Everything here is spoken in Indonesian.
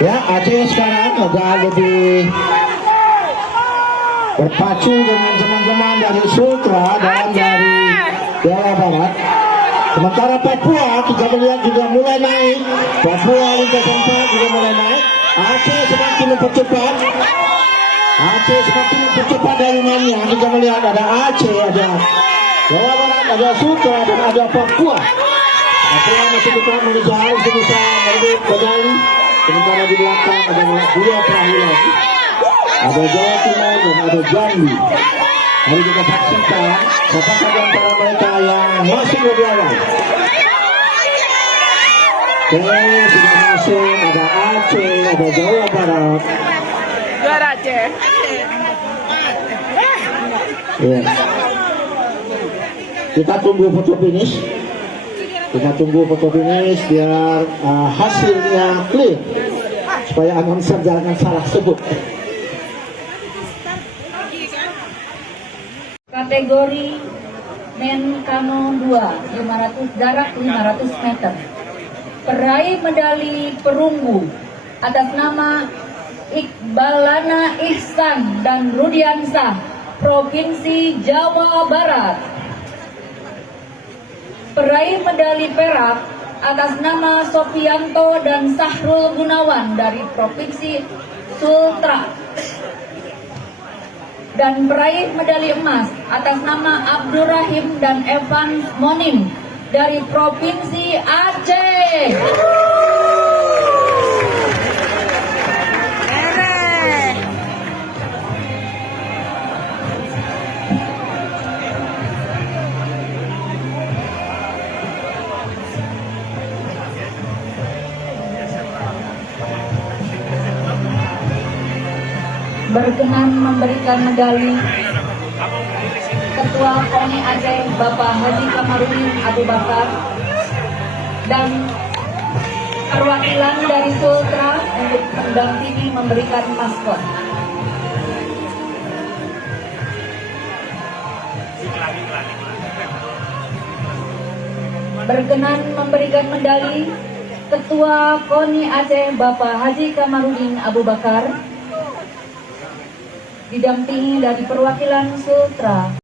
Ya, Aceh sekarang agak lebih berpacu dengan teman-teman dari Sultra dan dari Jawa Barat. Sementara Papua kita melihat juga mulai naik. Papua lintasan 4 juga mulai naik. Aceh semakin mempercepat. Aceh semakin mempercepat dari mainnya. Kita melihat ada Aceh, ada Jawa Barat, ada Sultra dan ada Papua. Papua masih tetap mengejar untuk bisa merebut medali. Sementara di belakang ada dua perahu lagi. Ada Jawa Timur dan ada Jambi. Mari kita saksikan siapakah di antara mereka yang masuk lebih awal. Oke, sudah masuk. Ada Aceh, ada Jawa Barat. Juara Aceh. Ya. Kita tunggu foto finish. Kita tunggu foto finish biar hasilnya clear supaya announcer jangan salah sebut. Kategori men kano 2 500 jarak 500 meter. Peraih medali perunggu atas nama Iqbalana Ihsan dan Rudiansah, Provinsi Jawa Barat. Peraih medali perak atas nama Sofianto dan Sahrul Gunawan dari Provinsi Sultra. Dan peraih medali emas atas nama Abdurrahim dan Evan Monim dari Provinsi Aceh. Berkenan memberikan medali Ketua KONI Aceh Bapak Haji Kamarudin Abu Bakar dan perwakilan dari Sultra untuk mendampingi memberikan maskot. Berkenan memberikan medali Ketua KONI Aceh Bapak Haji Kamarudin Abu Bakar didampingi dari perwakilan Sultra.